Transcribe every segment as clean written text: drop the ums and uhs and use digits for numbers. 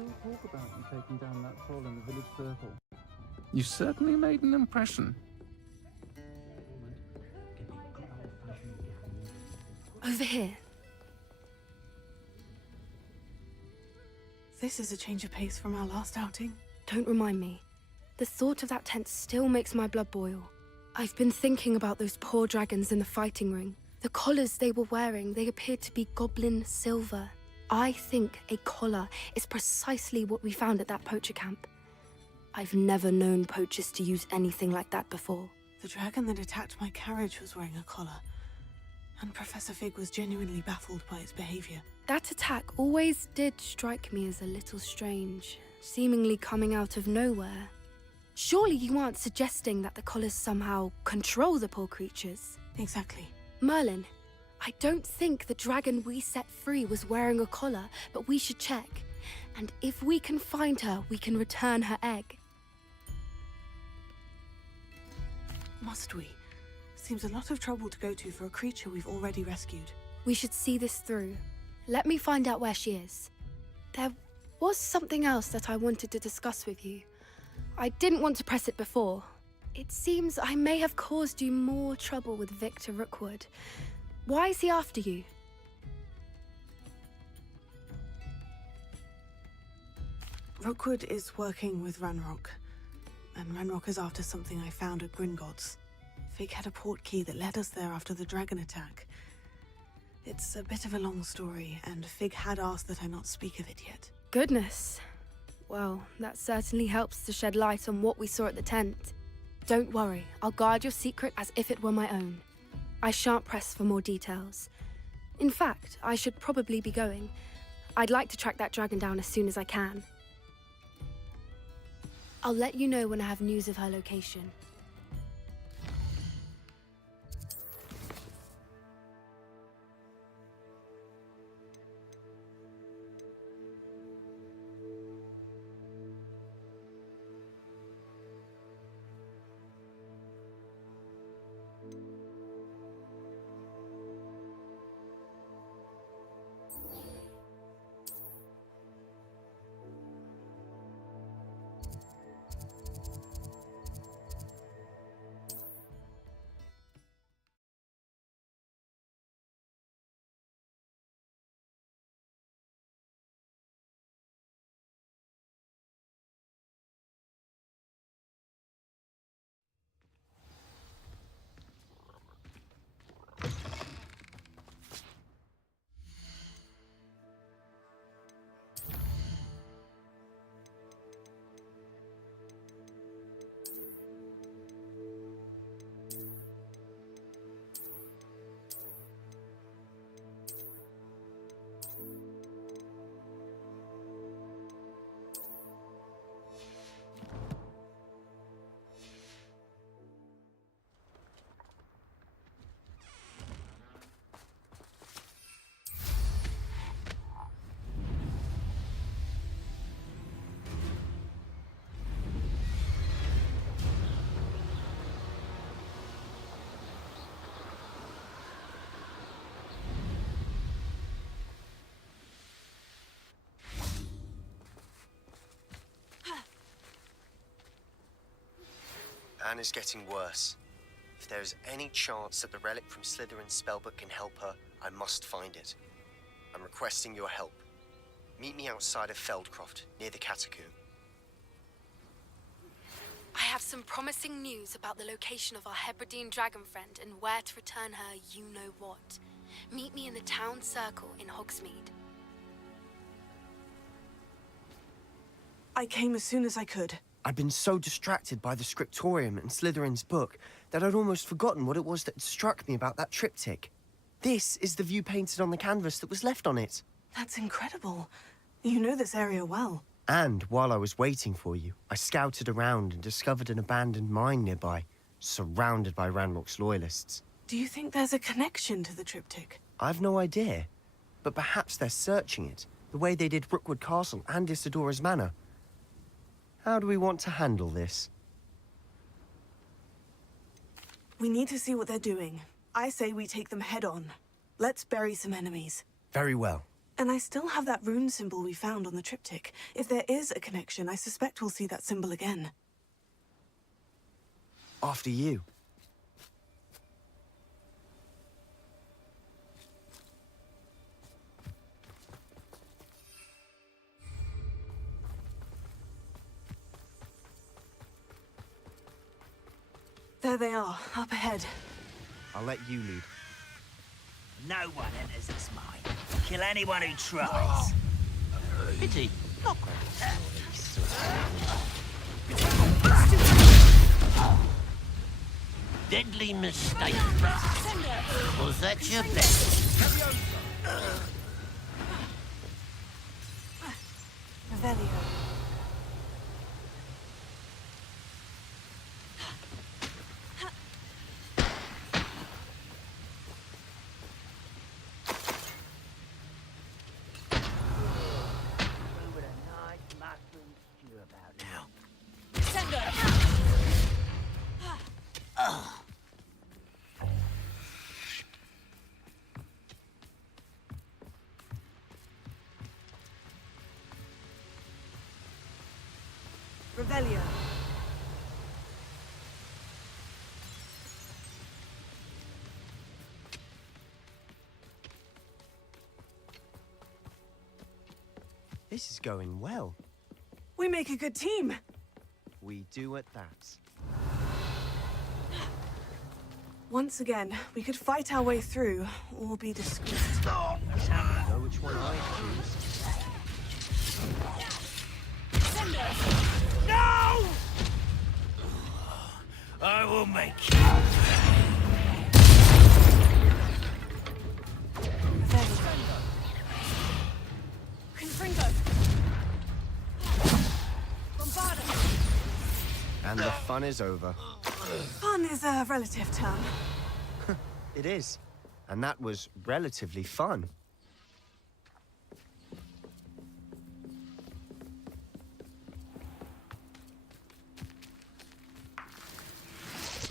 Still talk about you taking down that troll in the village circle. You certainly made an impression. Over here. This is a change of pace from our last outing. Don't remind me. The thought of that tent still makes my blood boil. I've been thinking about those poor dragons in the fighting ring. The collars they were wearing, they appeared to be goblin silver. I think a collar is precisely what we found at that poacher camp. I've never known poachers to use anything like that before. The dragon that attacked my carriage was wearing a collar, and Professor Fig was genuinely baffled by its behavior. That attack always did strike me as a little strange, seemingly coming out of nowhere. Surely you aren't suggesting that the collars somehow control the poor creatures? Exactly. Merlin, I don't think the dragon we set free was wearing a collar, but we should check. And if we can find her, we can return her egg. Must we? Seems a lot of trouble to go to for a creature we've already rescued. We should see this through. Let me find out where she is. There was something else that I wanted to discuss with you. I didn't want to press it before. It seems I may have caused you more trouble with Victor Rookwood. Why is he after you? Rookwood is working with Ranrock, and Ranrock is after something I found at Gringotts. Fig had a portkey that led us there after the dragon attack. It's a bit of a long story, and Fig had asked that I not speak of it yet. Goodness. Well, that certainly helps to shed light on what we saw at the tent. Don't worry, I'll guard your secret as if it were my own. I shan't press for more details. In fact, I should probably be going. I'd like to track that dragon down as soon as I can. I'll let you know when I have news of her location. Anna's getting worse. If there is any chance that the relic from Slytherin's spellbook can help her, I must find it. I'm requesting your help. Meet me outside of Feldcroft, near the Catacomb. I have some promising news about the location of our Hebridean dragon friend and where to return her you-know-what. Meet me in the town circle in Hogsmeade. I came as soon as I could. I'd been so distracted by the scriptorium and Slytherin's book that I'd almost forgotten what it was that struck me about that triptych. This is the view painted on the canvas that was left on it. That's incredible. You know this area well. And while I was waiting for you, I scouted around and discovered an abandoned mine nearby, surrounded by Ranrock's loyalists. Do you think there's a connection to the triptych? I've no idea, but perhaps they're searching it, the way they did Rookwood Castle and Isidora's Manor. How do we want to handle this? We need to see what they're doing. I say we take them head on. Let's bury some enemies. Very well. And I still have that rune symbol we found on the triptych. If there is a connection, I suspect we'll see that symbol again. After you. There they are, up ahead. I'll let you lead. No one enters this mine. Kill anyone who tries. Pity. Not great. Deadly mistake. Was that your best? Revelio. Revelio. This is going well. We make a good team. We do at that. Once again, we could fight our way through, or be discreet. Know which one I choose. No! I will make you. And the fun is over. Fun is a relative term. It is. And that was relatively fun.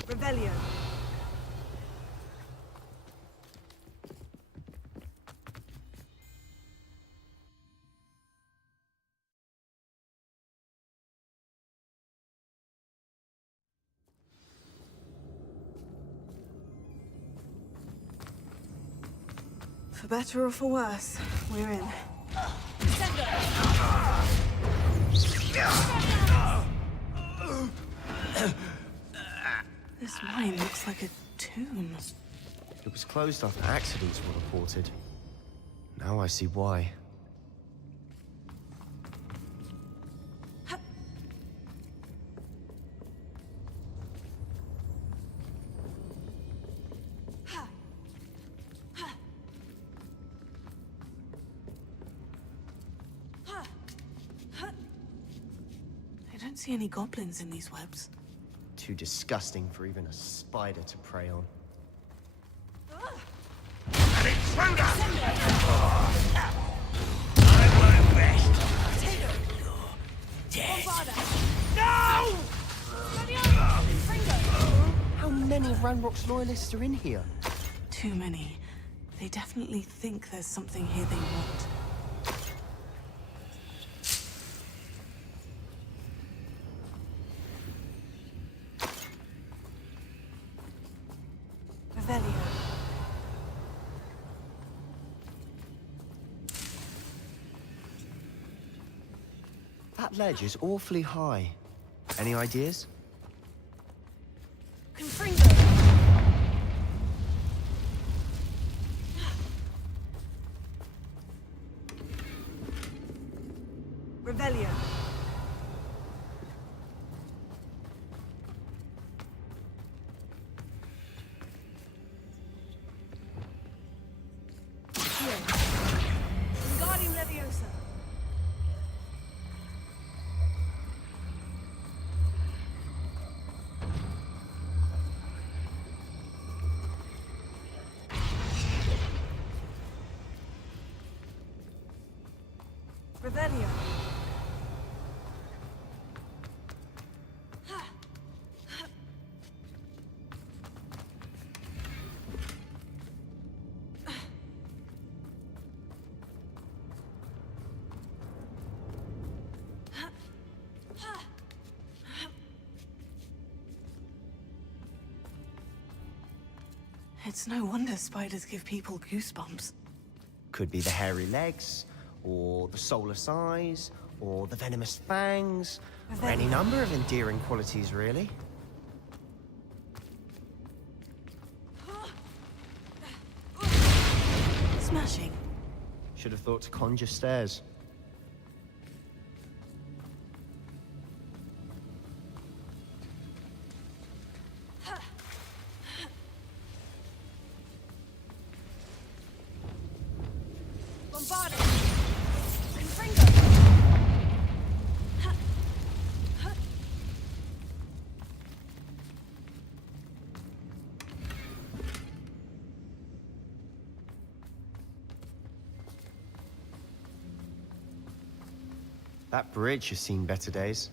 Revelio. For better or for worse, we're in. This mine looks like a tomb. It was closed after accidents were reported. Now I see why. I don't see any goblins in these webs. Too disgusting for even a spider to prey on. An intruder! I won't rest. You're dead. No! How many of Ranrock's loyalists are in here? Too many. They definitely think there's something here they want. That ledge is awfully high. Any ideas? Confringo! Revelio. Wingardium Leviosa. Revelio. It's no wonder spiders give people goosebumps. Could be the hairy legs, or the soulless eyes, or the venomous fangs, or any number of endearing qualities, really. Smashing. Should have thought to conjure stairs. Bombardo. Confringo. That bridge has seen better days.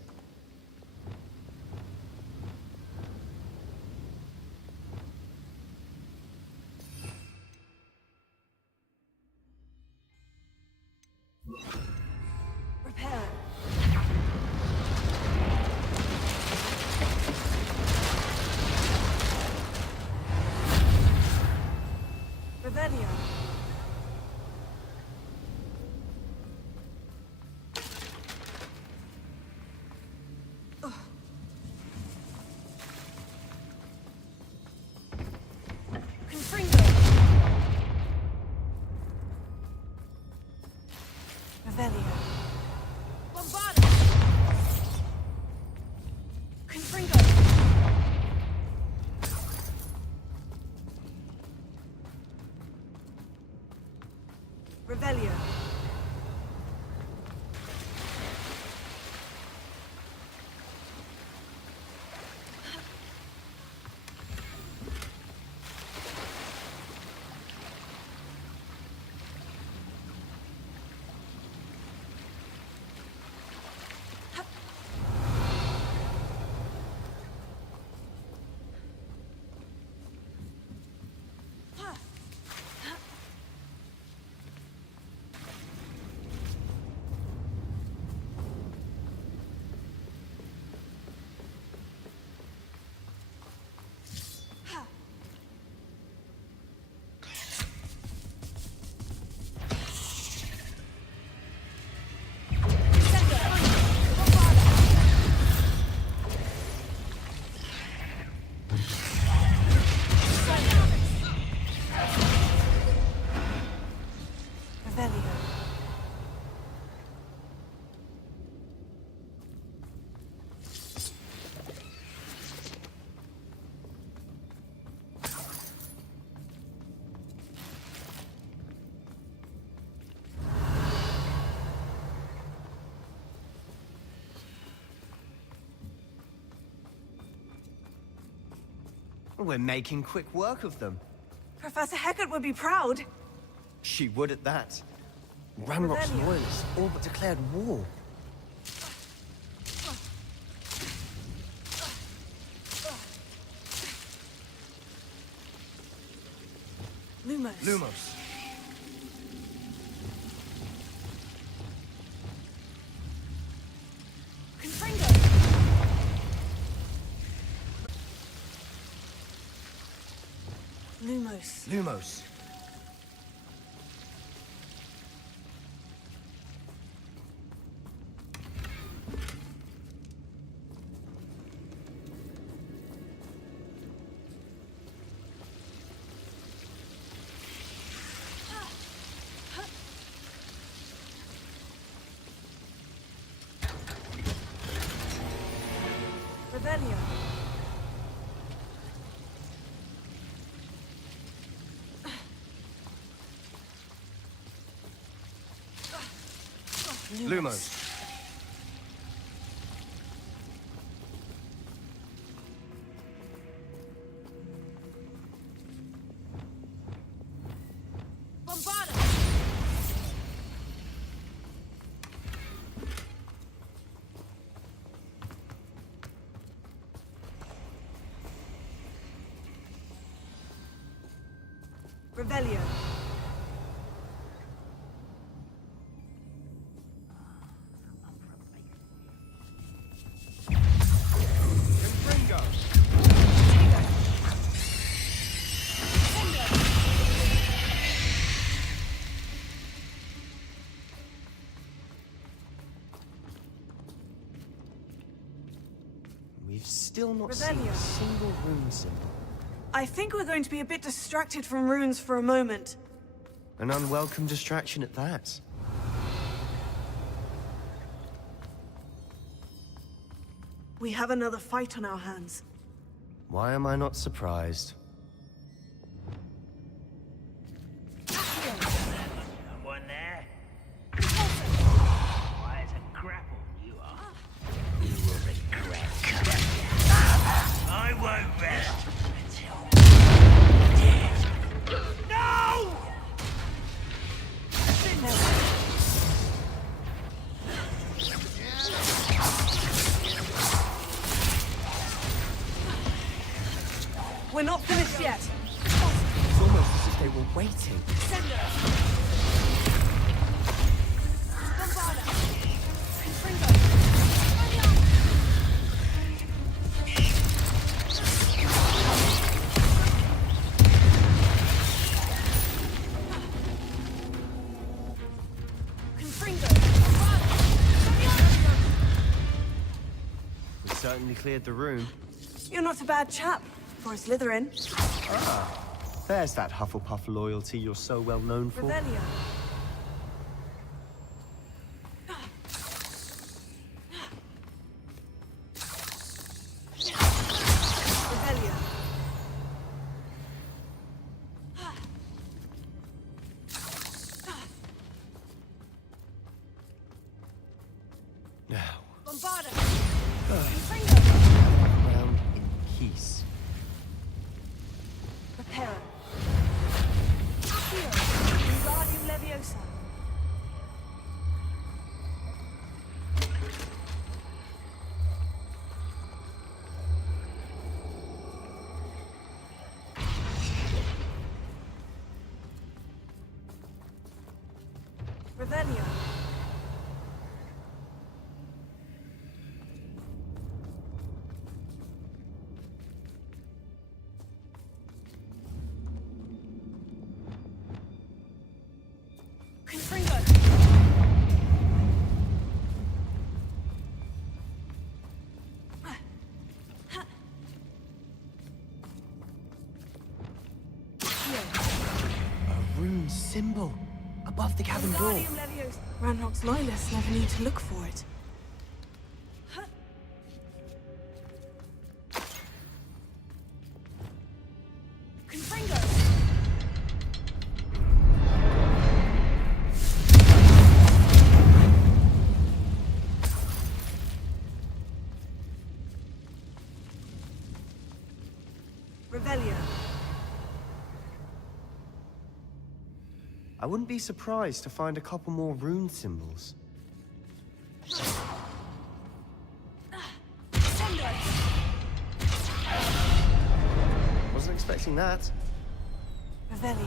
Repair. Revelio. Confringo. Revelio. Bombardo. Confringo. Revelio. Revelio. We're making quick work of them. Professor Hecat would be proud. She would at that. Ranrock's Revelio. loyalists all but declared war. Lumos. Lumos. Confringo. Lumos. Lumos. Revelio. Lumos. Revelio. We've still not Revelio. seen a single rune symbol. I think we're going to be a bit distracted from runes for a moment. An unwelcome distraction at that. We have another fight on our hands. Why am I not surprised? Someone there? Why, a grapple you are. You will regret coming here. I won't rest until dead. No! We're not finished yet. It's almost as if they were waiting. We certainly cleared the room. You're not a bad chap for a Slytherin. There's that Hufflepuff loyalty you're so well known for. Revelio. Revelio. Now, Bombarda. round in peace. Reparo. Accio. Wingardium Leviosa. Revelio. Confringo. A rune symbol above the cabin door. Wingardium Leviosa. Ranrock's loyalists never need to look for it. Confringo. Revelio. I wouldn't be surprised to find a couple more rune symbols. Wasn't expecting that. Revelio.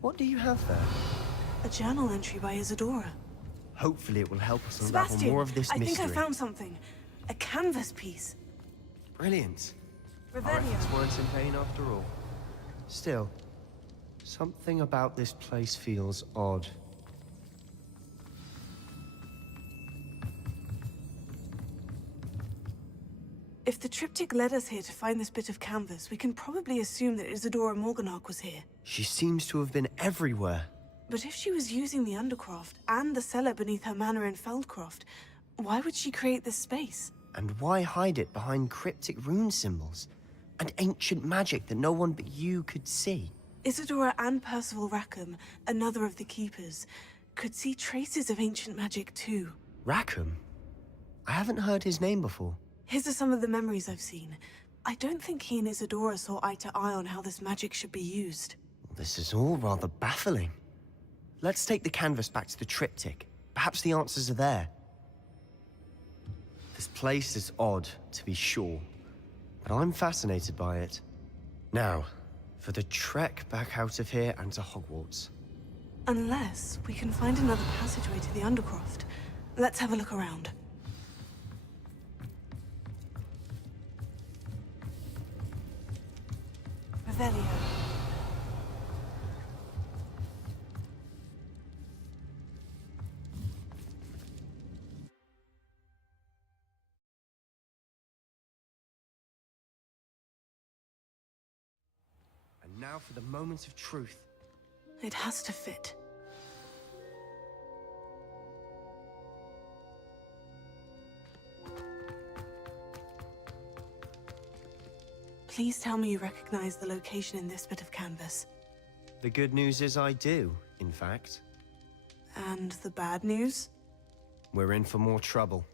What do you have there? A journal entry by Isadora. Hopefully it will help us unravel Sebastian, more of this I mystery. think I found something. A canvas piece. Brilliant. Our Revelio. efforts weren't in vain after all. Still, Something about this place feels odd. If the triptych led us here to find this bit of canvas, we can probably assume that Isadora Morganach was here. She seems to have been everywhere. But if she was using the Undercroft and the cellar beneath her manor in Feldcroft, why would she create this space? And why hide it behind cryptic rune symbols? And ancient magic that no one but you could see? Isadora and Percival Rackham, another of the Keepers, could see traces of ancient magic too. Rackham? I haven't heard his name before. His are some of the memories I've seen. I don't think he and Isadora saw eye to eye on how this magic should be used. This is all rather baffling. Let's take the canvas back to the triptych. Perhaps the answers are there. This place is odd, to be sure, but I'm fascinated by it. Now, for the trek back out of here and to Hogwarts. Unless we can find another passageway to the Undercroft. Let's have a look around. Revelio. And now for the moment of truth. It has to fit. Please tell me you recognize the location in this bit of canvas. The good news is I do, in fact. And the bad news? We're in for more trouble.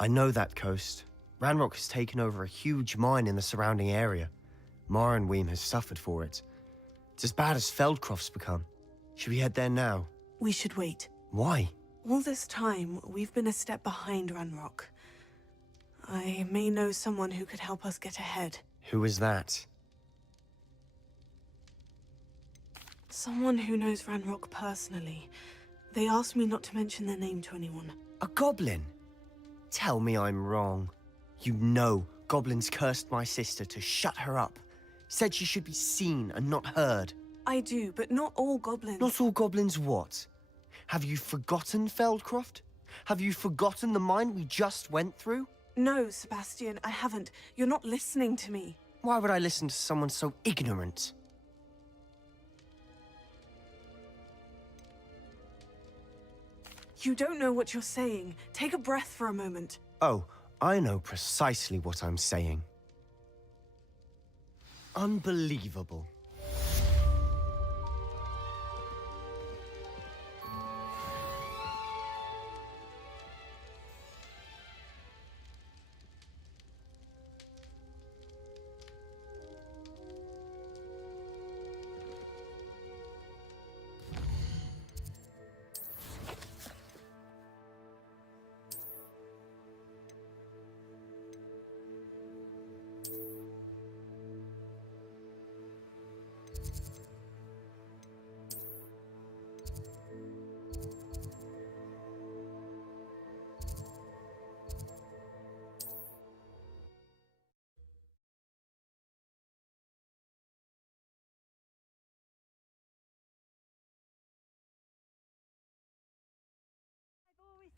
I know that coast. Ranrock has taken over a huge mine in the surrounding area. Mornweem has suffered for it. It's as bad as Feldcroft's become. Should we head there now? We should wait. Why? All this time, we've been a step behind Ranrock. I may know someone who could help us get ahead. Who is that? Someone who knows Ranrock personally. They asked me not to mention their name to anyone. A goblin? Tell me I'm wrong. You know goblins cursed my sister to shut her up. Said she should be seen and not heard. I do, but not all goblins. Not all goblins what? Have you forgotten Feldcroft? Have you forgotten the mine we just went through? No, Sebastian, I haven't. You're not listening to me. Why would I listen to someone so ignorant? You don't know what you're saying. Take a breath for a moment. Oh, I know precisely what I'm saying. Unbelievable.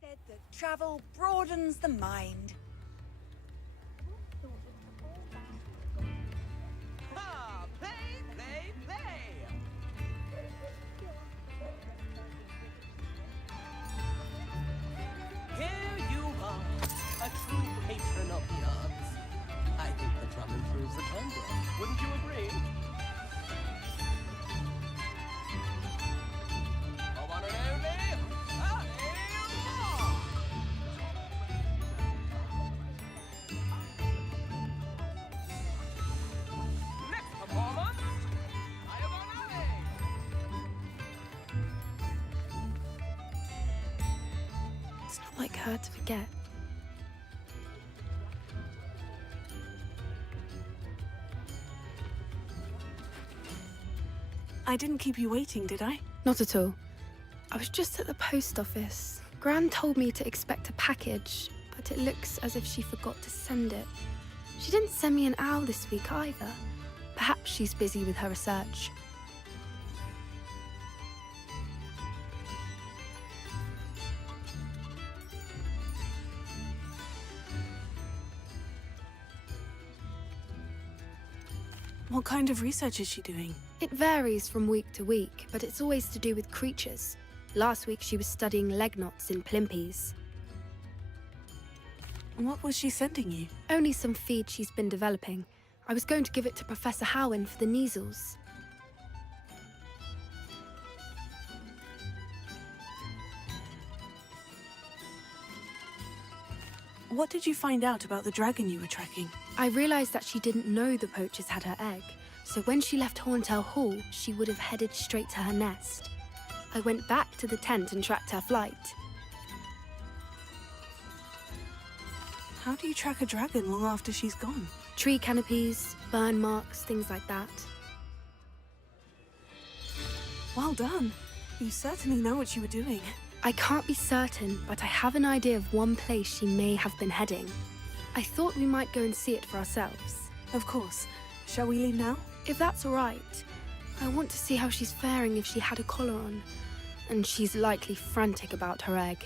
Said that travel broadens the mind. Ha! Play, play, play! Here you are, a true patron of the arts. I think the drum improves the timbre. Wouldn't you agree? The one and only next performance, I am It's not like her to forget. I didn't keep you waiting, did I? Not at all. I was just at the post office. Gran told me to expect a package, but it looks as if she forgot to send it. She didn't send me an owl this week either. Perhaps she's busy with her research. What kind of research is she doing? It varies from week to week, but it's always to do with creatures. Last week she was studying leg knots in plimpies. What was she sending you? Only some feed she's been developing. I was going to give it to Professor Howen for the measles. What did you find out about the dragon you were tracking? I realized that she didn't know the poachers had her egg, so when she left Horntail Hall, she would have headed straight to her nest. I went back to the tent and tracked her flight. How do you track a dragon long after she's gone? Tree canopies, burn marks, things like that. Well done. You certainly know what you were doing. I can't be certain, but I have an idea of one place she may have been heading. I thought we might go and see it for ourselves. Of course. Shall we leave now? If that's all right. I want to see how she's faring if she had a collar on. And she's likely frantic about her egg.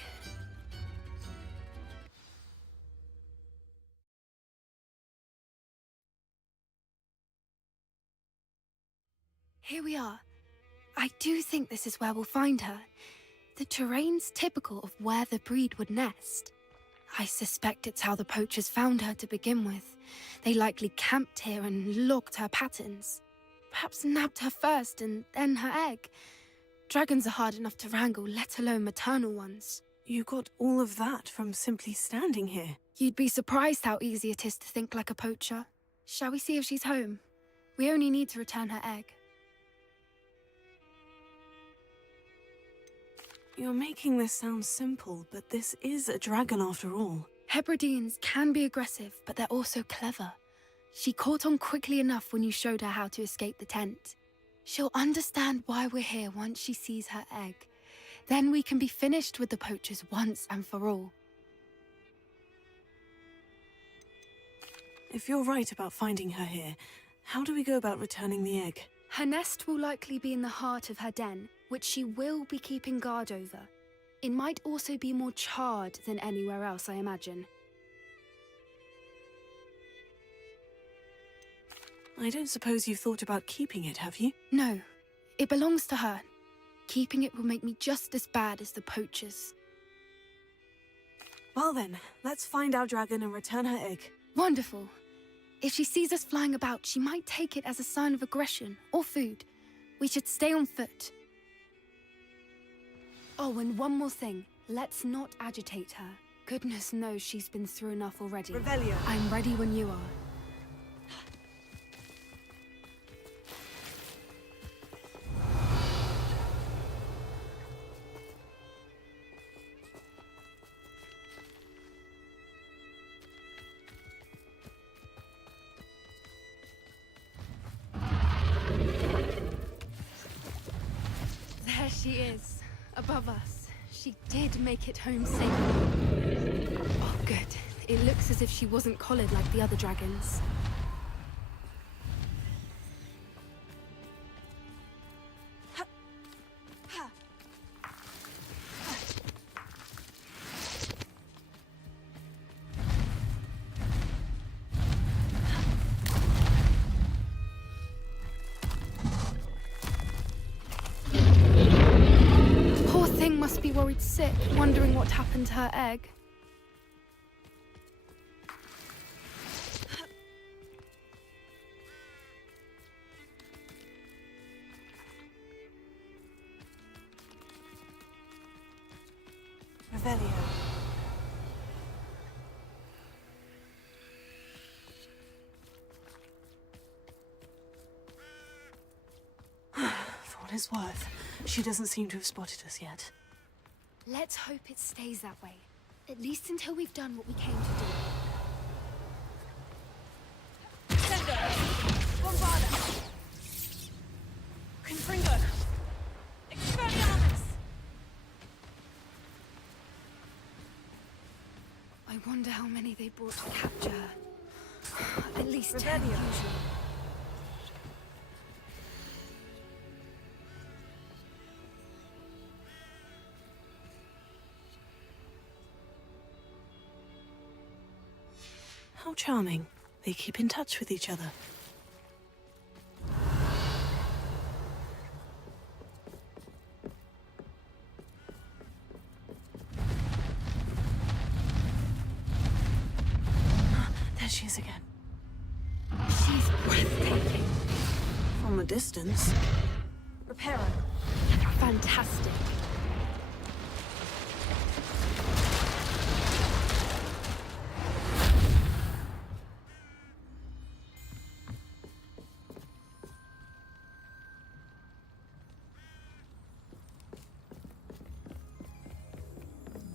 Here we are. I do think this is where we'll find her. The terrain's typical of where the breed would nest. I suspect it's how the poachers found her to begin with. They likely camped here and logged her patterns. Perhaps nabbed her first and then her egg. Dragons are hard enough to wrangle, let alone maternal ones. You got all of that from simply standing here. You'd be surprised how easy it is to think like a poacher. Shall we see if she's home? We only need to return her egg. You're making this sound simple, but this is a dragon after all. Hebrideans can be aggressive, but they're also clever. She caught on quickly enough when you showed her how to escape the tent. She'll understand why we're here once she sees her egg. Then we can be finished with the poachers once and for all. If you're right about finding her here, how do we go about returning the egg? Her nest will likely be in the heart of her den, which she will be keeping guard over. It might also be more charred than anywhere else, I imagine. I don't suppose you've thought about keeping it, have you? No, it belongs to her. Keeping it will make me just as bad as the poachers. Well then, let's find our dragon and return her egg. Wonderful. If she sees us flying about, she might take it as a sign of aggression or food. We should stay on foot. Oh, and one more thing. Let's not agitate her. Goodness knows she's been through enough already. Revelio. I'm ready when you are. There she is, above us. She did make it home safely. Oh, good. It looks as if she wasn't collared like the other dragons. Must be worried sick, wondering what happened to her egg. Revelio. For what it's worth, she doesn't seem to have spotted us yet. Let's hope it stays that way. At least until we've done what we came to do. Sendo! Bombarda! Confringo! Expelliarmus! I wonder how many they brought to capture. At least 10 Revelio. usually. How charming. They keep in touch with each other. There she is again. She's breathtaking. From a distance. Reparo. Fantastic.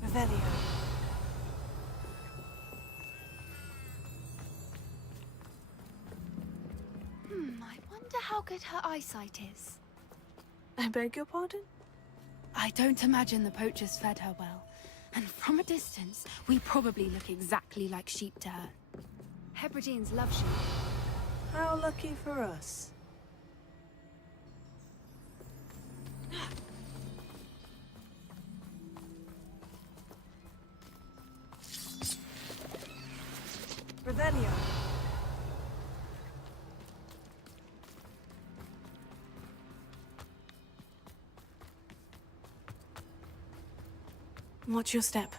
Revelio. I wonder how good her eyesight is. I beg your pardon? I don't imagine the poachers fed her well. And from a distance, we probably look exactly like sheep to her. Hebrideans love sheep. How lucky for us. Revelio. Watch your step.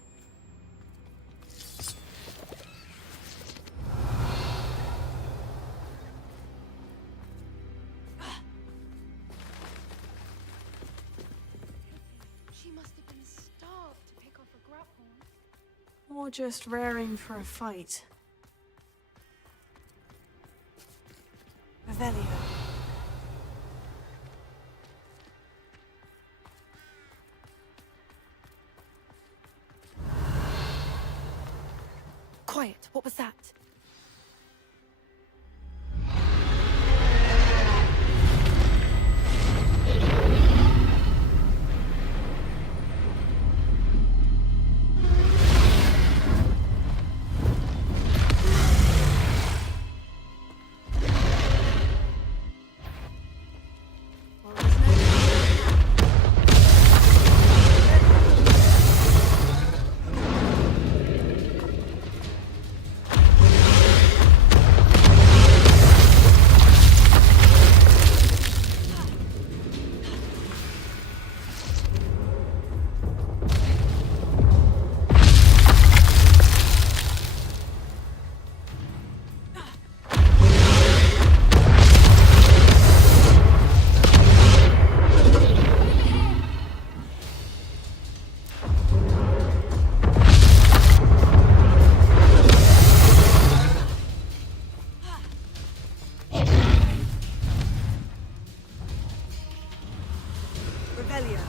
She must have been starved to pick off a grapple. Or just raring for a fight. Revelio. Quiet, what was that? Revelio.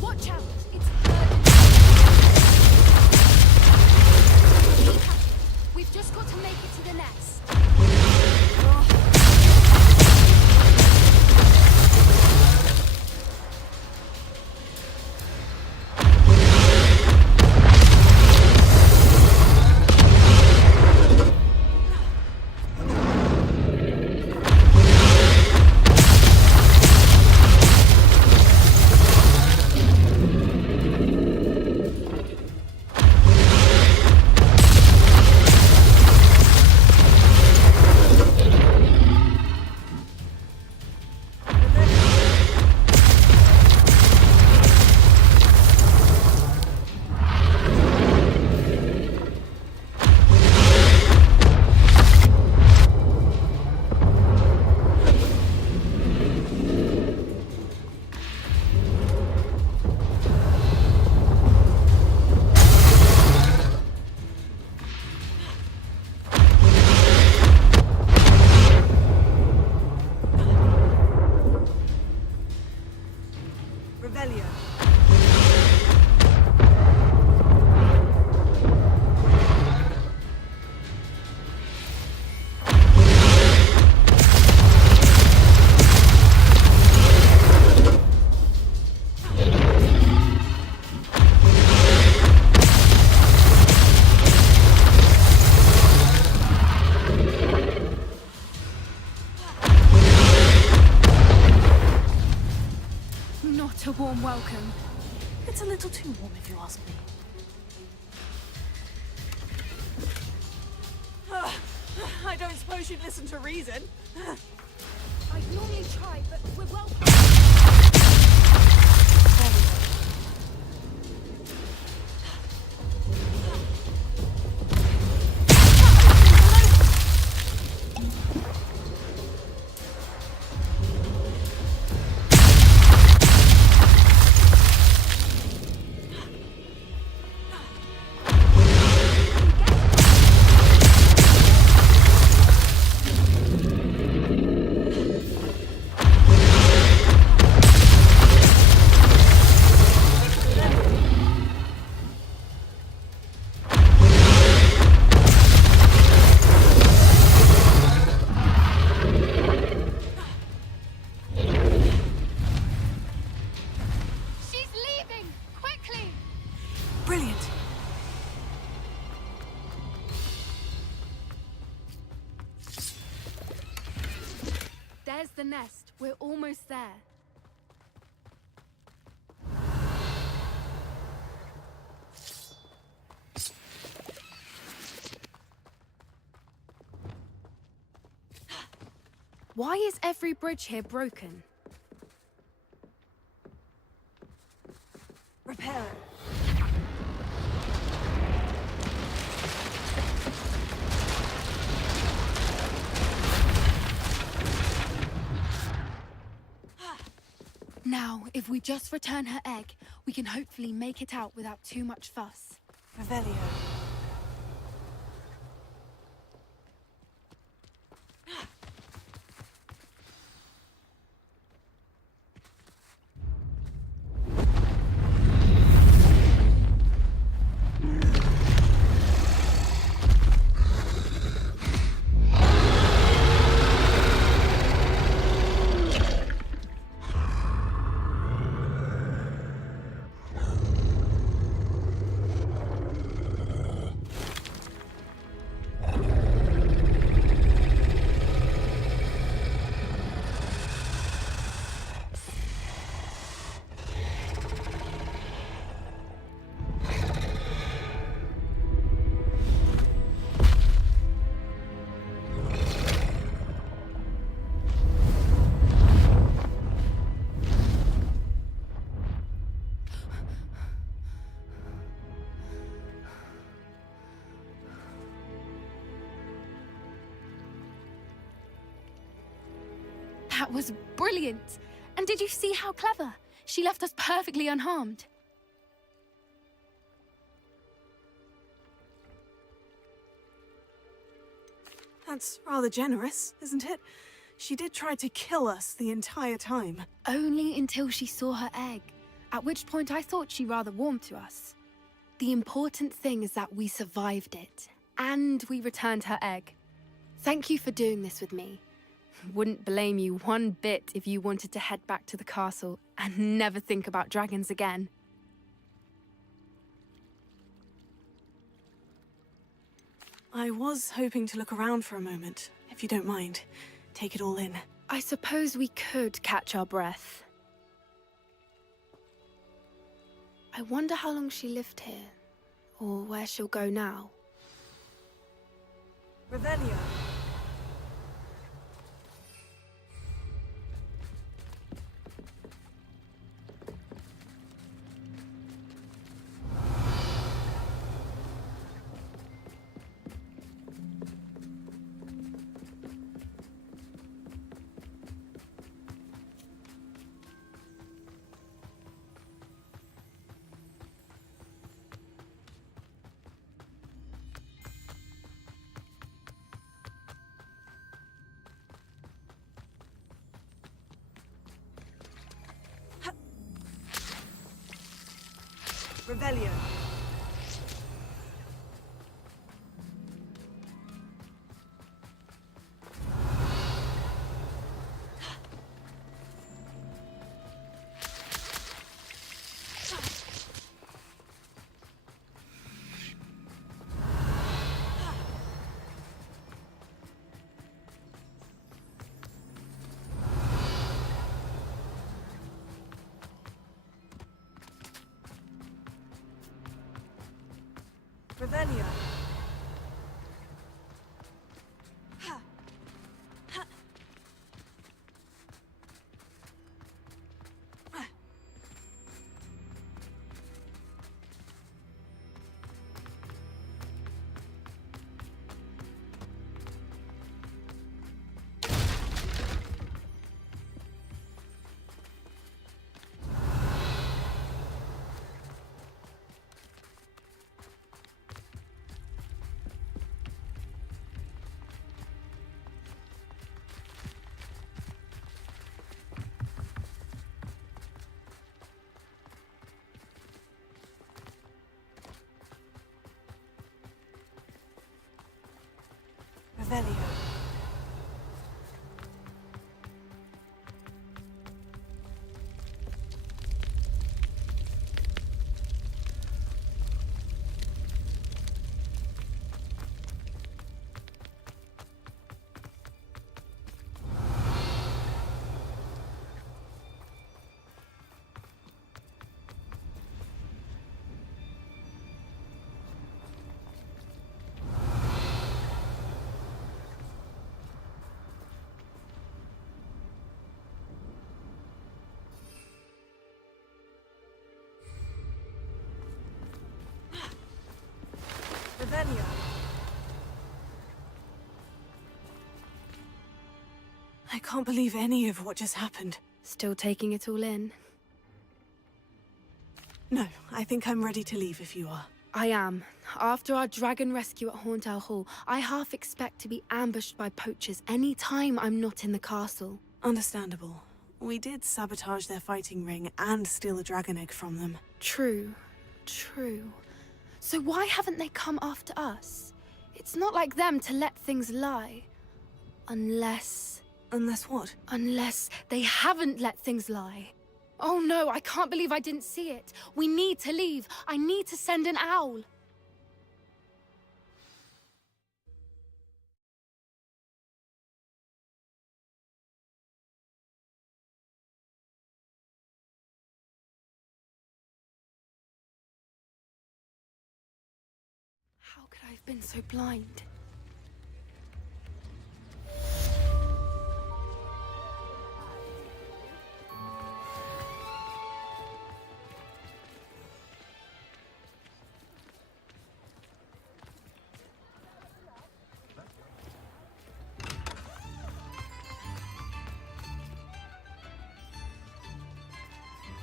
Watch out! It's We've just got to make it to the nest. warm welcome. It's a little too warm if you ask me. I don't suppose you'd listen to reason. I'd normally try, but we're well Brilliant. There's the nest. We're almost there. Why is every bridge here broken? Repair it. Now, if we just return her egg, we can hopefully make it out without too much fuss. Revelio. That was brilliant! And did you see how clever? She left us perfectly unharmed. That's rather generous, isn't it? She did try to kill us the entire time. Only until she saw her egg, at which point I thought she rather warmed to us. The important thing is that we survived it, and we returned her egg. Thank you for doing this with me. Wouldn't blame you one bit if you wanted to head back to the castle and never think about dragons again. I was hoping to look around for a moment, if you don't mind. Take it all in. I suppose we could catch our breath. I wonder how long she lived here, or where she'll go now. Revelio. Revelio. Revelio. Ha. Ha. Ah. Revelio. Revelio. I can't believe any of what just happened. Still taking it all in? No, I think I'm ready to leave if you are. I am. After our dragon rescue at Hauntow Hall, I half expect to be ambushed by poachers any time I'm not in the castle. Understandable. We did sabotage their fighting ring and steal a dragon egg from them. True. True. So why haven't they come after us? It's not like them to let things lie. Unless what? Unless they haven't let things lie. Oh no, I can't believe I didn't see it. We need to leave. I need to send an owl. How could I have been so blind?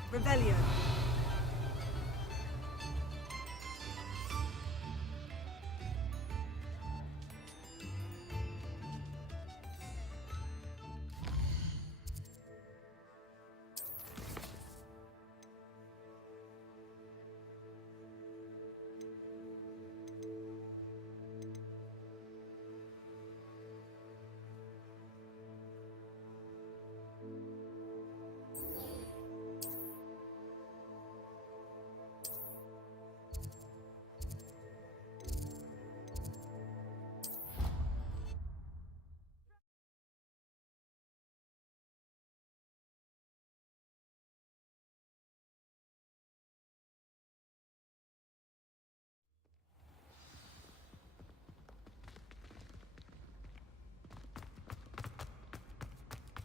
Revelio.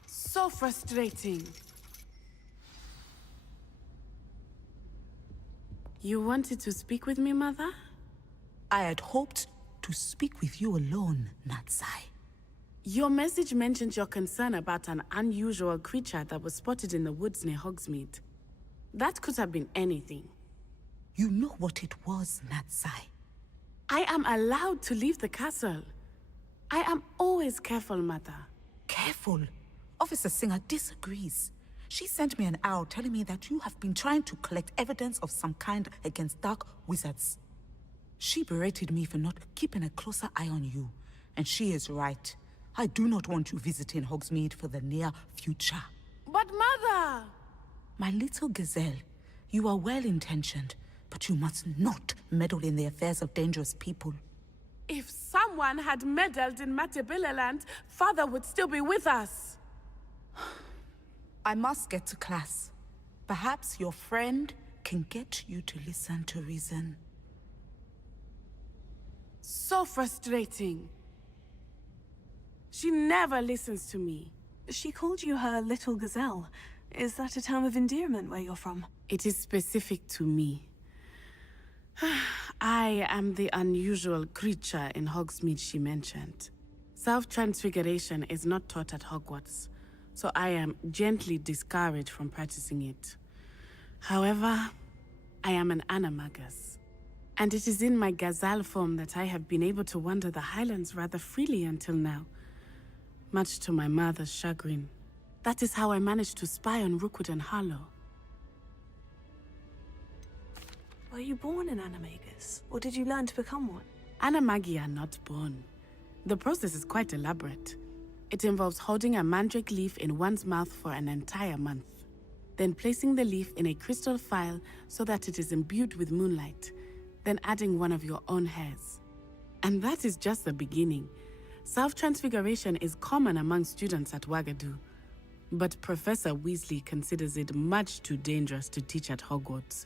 So frustrating. You wanted to speak with me, Mother? I had hoped to speak with you alone, Natsai. Your message mentioned your concern about an unusual creature that was spotted in the woods near Hogsmeade. That could have been anything. You know what it was, Natsai. I am allowed to leave the castle. I am always careful, Mother. Careful. Officer Singer disagrees. She sent me an owl telling me that you have been trying to collect evidence of some kind against dark wizards. She berated me for not keeping a closer eye on you. And she is right. I do not want you visiting Hogsmeade for the near future. But Mother! My little gazelle, you are well-intentioned, but you must not meddle in the affairs of dangerous people. If someone had meddled in Matabeleland, Father would still be with us. I must get to class. Perhaps your friend can get you to listen to reason. So frustrating. She never listens to me. She called you her little gazelle. Is that a term of endearment where you're from? It is specific to me. I am the unusual creature in Hogsmeade she mentioned. Self-transfiguration is not taught at Hogwarts, so I am gently discouraged from practicing it. However, I am an animagus, and it is in my gazelle form that I have been able to wander the Highlands rather freely until now, much to my mother's chagrin. That is how I managed to spy on Rookwood and Harlow. Were you born an animagus, or did you learn to become one? Animagi are not born. The process is quite elaborate. It involves holding a mandrake leaf in one's mouth for an entire month, then placing the leaf in a crystal phial so that it is imbued with moonlight, then adding one of your own hairs. And that is just the beginning. Self-transfiguration is common among students at Wagadu, but Professor Weasley considers it much too dangerous to teach at Hogwarts.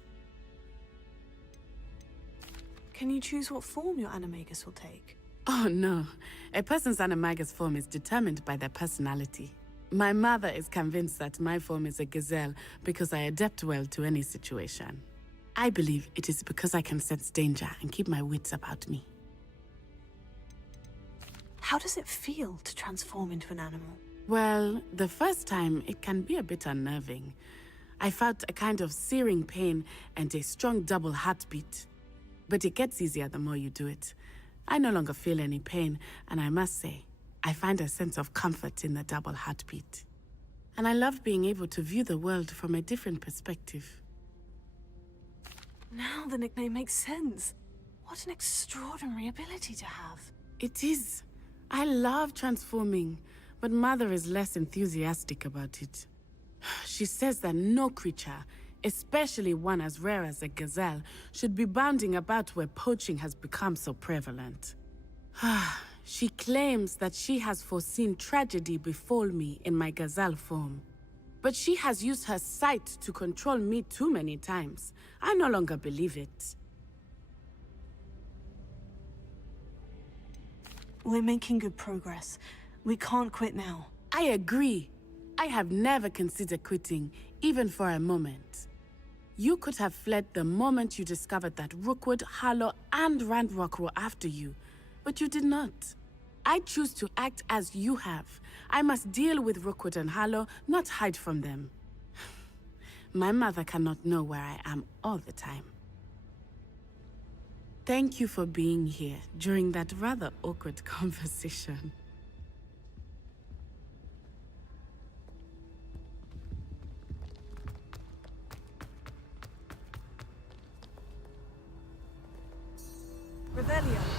Can you choose what form your animagus will take? Oh no, a person's animagus form is determined by their personality. My mother is convinced that my form is a gazelle because I adapt well to any situation. I believe it is because I can sense danger and keep my wits about me. How does it feel to transform into an animal? Well, the first time it can be a bit unnerving. I felt a kind of searing pain and a strong double heartbeat. But it gets easier the more you do it. I no longer feel any pain, and I must say, I find a sense of comfort in the double heartbeat. And I love being able to view the world from a different perspective. Now the nickname makes sense. What an extraordinary ability to have. It is. I love transforming, but Mother is less enthusiastic about it. She says that no creature, especially one as rare as a gazelle, should be bounding about where poaching has become so prevalent. She claims that she has foreseen tragedy befall me in my gazelle form. But she has used her sight to control me too many times. I no longer believe it. We're making good progress. We can't quit now. I agree. I have never considered quitting, even for a moment. You could have fled the moment you discovered that Rookwood, Harlow, and Ranrock were after you, but you did not. I choose to act as you have. I must deal with Rookwood and Harlow, not hide from them. My mother cannot know where I am all the time. Thank you for being here during that rather awkward conversation. Revelio.